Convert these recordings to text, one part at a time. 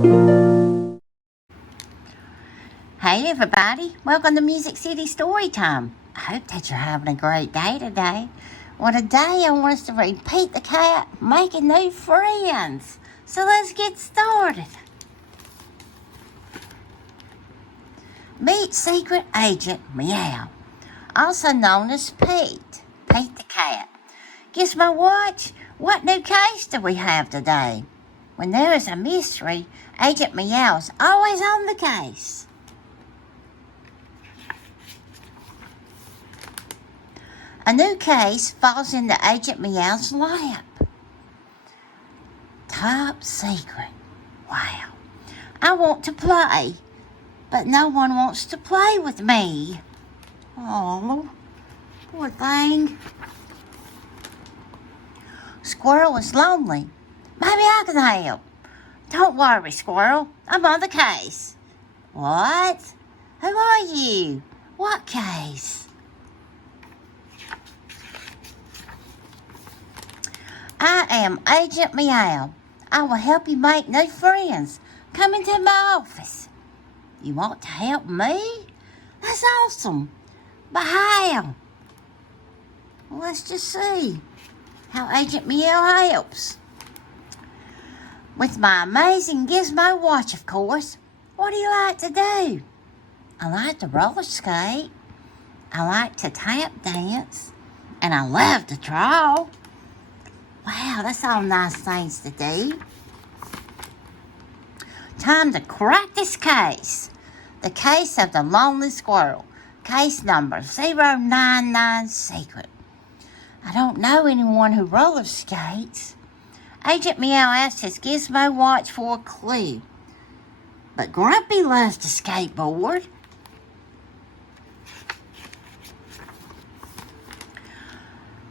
Hey everybody, welcome to Music City Storytime. I hope that you're having a great day today. Well, today I want us to read Pete the Cat Making New Friends. So let's get started. Meet Secret Agent Meow, also known as Pete the Cat. Gizmo Watch, what new case do we have today? When there is a mystery, Agent Meow's always on the case. A new case falls into Agent Meow's lap. Top secret. Wow. I want to play, but no one wants to play with me. Oh, poor thing. Squirrel is lonely. Maybe I can help. Don't worry, Squirrel. I'm on the case. What? Who are you? What case? I am Agent Meow. I will help you make new friends. Come into my office. You want to help me? That's awesome. But how? Well, let's just see how Agent Meow helps. With my amazing Gizmo Watch, of course. What do you like to do? I like to roller skate. I like to tap dance. And I love to draw. Wow, that's all nice things to do. Time to crack this case. The case of the lonely squirrel. Case number 099 Secret. I don't know anyone who roller skates. Agent Meow asked his Gizmo Watch for a clue. But Grumpy loves to skateboard.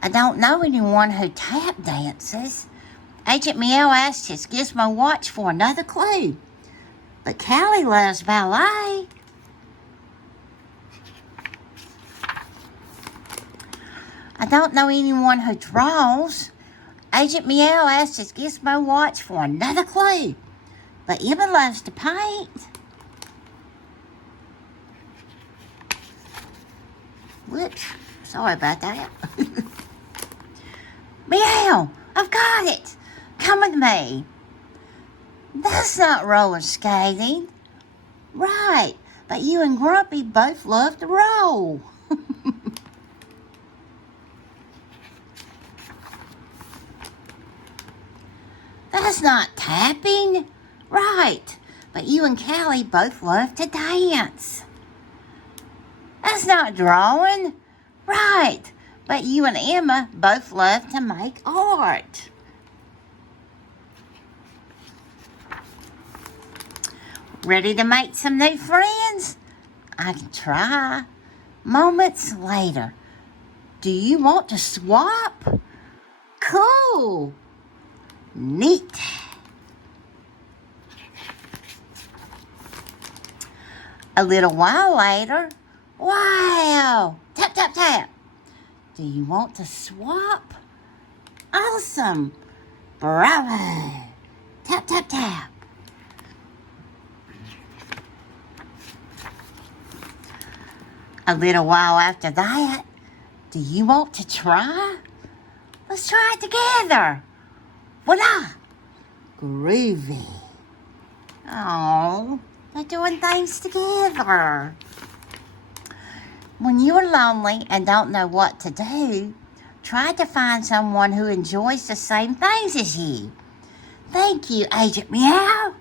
I don't know anyone who tap dances. Agent Meow asked his Gizmo Watch for another clue. But Callie loves ballet. I don't know anyone who draws. Agent Meow asked his Gizmo Watch for another clue. But Emma loves to paint. Whoops, sorry about that. Meow, I've got it. Come with me. That's not roller skating. Right, but you and Grumpy both love to roll. That's not tapping. Right, but you and Callie both love to dance. That's not drawing. Right, but you and Emma both love to make art. Ready to make some new friends? I can try. Moments later. Do you want to swap? Cool. Neat. A little while later. Wow. Tap, tap, tap. Do you want to swap? Awesome. Bravo. Tap, tap, tap. A little while after that. Do you want to try? Let's try it together. Voila. Groovy. Oh, they're doing things together. When you're lonely and don't know what to do, try to find someone who enjoys the same things as you. Thank you, Agent Meow.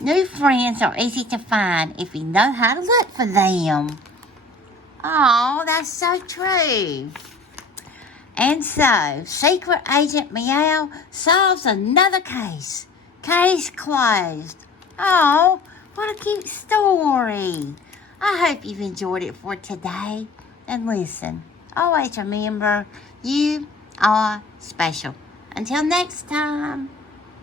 New friends are easy to find if you know how to look for them. Oh, that's so true. And so, Secret Agent Meow solves another case. Case closed. Oh, what a cute story. I hope you've enjoyed it for today. And listen, always remember, you are special. Until next time.